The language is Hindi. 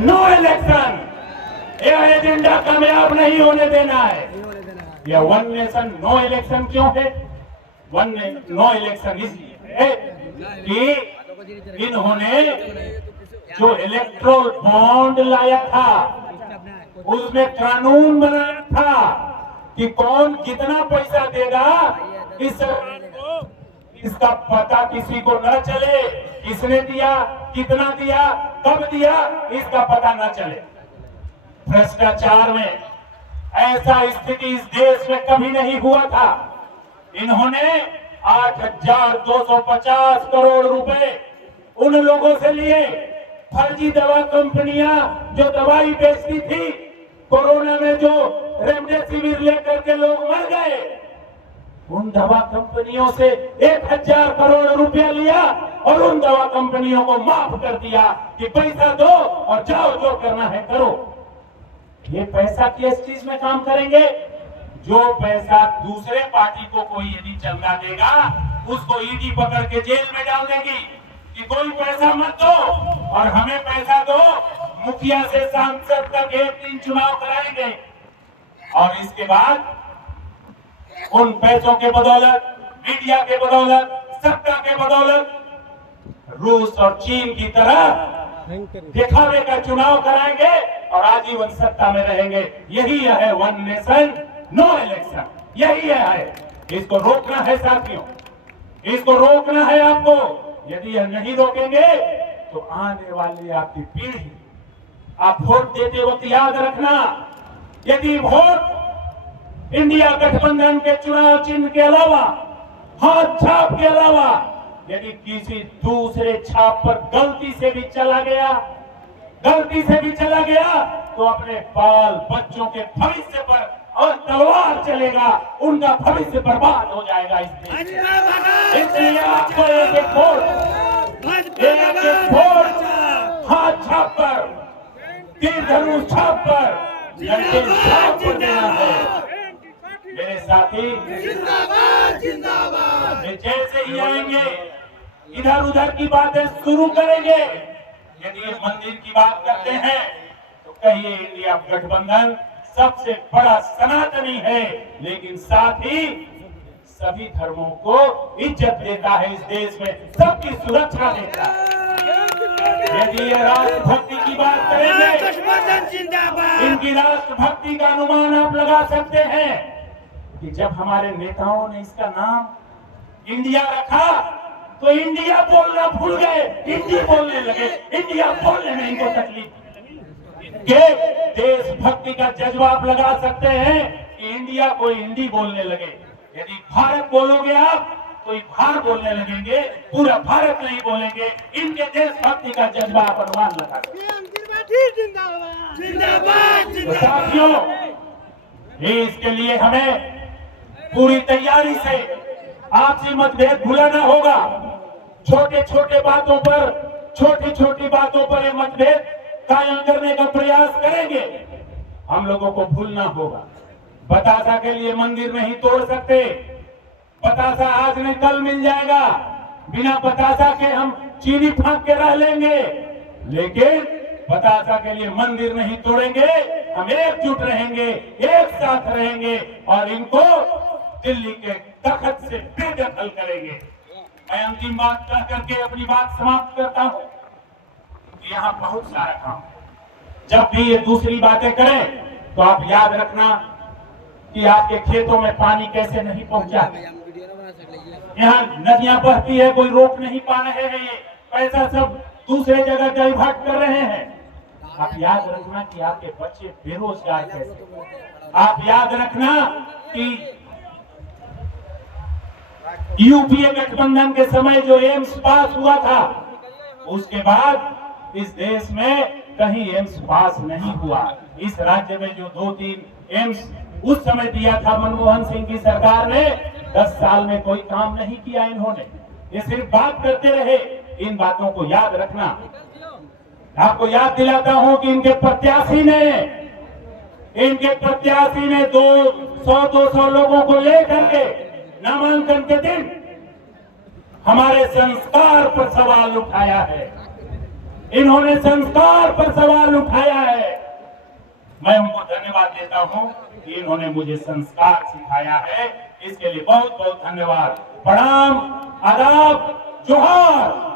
नो इलेक्शन, यह एजेंडा कामयाब नहीं होने देना है। यह वन नेशन नो इलेक्शन क्यों है? वन नो इलेक्शन इसलिए है कि इन्होंने जो इलेक्ट्रोल बॉन्ड लाया था उसमें कानून बनाया था कि कौन कितना पैसा देगा इस सरकार को, इसका पता किसी को न चले। किसने दिया, कितना दिया, कब दिया, इसका पता न चले। भ्रष्टाचार में ऐसा स्थिति इस देश में कभी नहीं हुआ था। इन्होंने 8,250 करोड़ रुपए उन लोगों से लिए, फर्जी दवा कंपनियां जो दवाई बेचती थी, कोरोना में जो रेमडेसिविर लेकर के लोग मर गए, उन दवा कंपनियों से 1,000 करोड़ रुपया लिया और उन दवा कंपनियों को माफ कर दिया कि पैसा दो और जाओ, जो करना है करो। ये पैसा किस चीज में काम करेंगे? जो पैसा दूसरे पार्टी को कोई यदि चंदा देगा उसको ईडी पकड़ के जेल में डाल देगी कि कोई पैसा मत दो और हमें पैसा दो, मुखिया से सांसद तक 1-3 चुनाव कराएंगे और इसके बाद उन पैसों के बदौलत, मीडिया के बदौलत, सत्ता के बदौलत रूस और चीन की तरह दिखावे का चुनाव कराएंगे और आजीवन सत्ता में रहेंगे। यही है वन नेशन नो इलेक्शन, यही है। इसको रोकना है साथियों, इसको रोकना है आपको। यदि यह नहीं रोकेंगे तो आने वाली आपकी पीढ़ी, आप वोट देते वक्त याद रखना, यदि वोट इंडिया गठबंधन के चुनाव चिन्ह के अलावा, हाथ छाप के अलावा यदि किसी दूसरे छाप पर गलती से भी चला गया तो अपने बाल बच्चों के भविष्य पर और तलवार चलेगा, उनका भविष्य बर्बाद हो जाएगा। इसलिए आपको एक वोट हाथ छाप पर, तीर धनुष छाप पर, लड़के छाप पर देना है। मेरे साथी जिंदाबाद जिंदाबाद, जैसे ही आएंगे इधर उधर की बातें शुरू करेंगे। यदि ये मंदिर की बात करते हैं तो कहिए इंडिया गठबंधन सबसे बड़ा सनातनी है, लेकिन साथ ही सभी धर्मों को इज्जत देता है, इस देश में सबकी सुरक्षा देता है। यदि ये राष्ट्रभक्ति की बात करेंगे, इनकी राष्ट्रभक्ति का अनुमान आप लगा सकते हैं कि जब हमारे नेताओं ने इसका नाम इंडिया रखा तो इंडिया बोलना भूल गए, हिंदी बोलने लगे। इंडिया बोलने में इनको तकलीफ के देशभक्ति का जज्बा आप लगा सकते हैं कि इंडिया को हिंदी बोलने लगे। यदि भारत बोलोगे आप तो बाहर बोलने लगेंगे, पूरा भारत नहीं बोलेंगे। इनके देशभक्ति का जज्बा आप अनुमान लगा सकते। तो साथियों, इसके लिए हमें पूरी तैयारी से आपसी मतभेद भुलाना होगा। छोटे छोटे बातों पर, छोटी छोटी बातों पर ये मतभेद कायम करने का प्रयास करेंगे। हम लोगों को भूलना होगा। बतासा के लिए मंदिर नहीं तोड़ सकते। बतासा आज नहीं कल मिल जाएगा। बिना बतासा के हम चीनी फाँक के रह लेंगे, लेकिन बतासा के लिए मंदिर नहीं तोड़ेंगे। हम एकजुट रहेंगे, एक साथ रहेंगे और इनको दिल्ली के तख्त से बेदखल करेंगे। मैं अंतिम बात कह करके अपनी बात समाप्त करता हूं। यहाँ बहुत सारा काम, जब भी ये दूसरी बातें करें तो आप याद रखना कि आपके खेतों में पानी कैसे नहीं पहुंचा। यहाँ नदियां बहती है, कोई रोक नहीं पा रहे हैं, ये पैसा सब दूसरे जगह डाइवर्ट कर रहे हैं। आप याद रखना कि आपके बच्चे बेरोजगार कैसे। आप याद रखना कि यूपीए गठबंधन के समय जो एम्स पास हुआ था, उसके बाद इस देश में कहीं एम्स पास नहीं हुआ। इस राज्य में जो 2-3 एम्स उस समय दिया था मनमोहन सिंह की सरकार ने, 10 साल में कोई काम नहीं किया इन्होंने। ये सिर्फ बात करते रहे। इन बातों को याद रखना। आपको याद दिलाता हूं कि इनके प्रत्याशी ने 200 लोगों को लेकर के नामांकन के दिन हमारे संस्कार पर सवाल उठाया है। इन्होंने संस्कार पर सवाल उठाया। मैं उनको धन्यवाद देता हूं कि इन्होंने मुझे संस्कार सिखाया है। इसके लिए बहुत बहुत धन्यवाद। प्रणाम, आदाब, जोहार।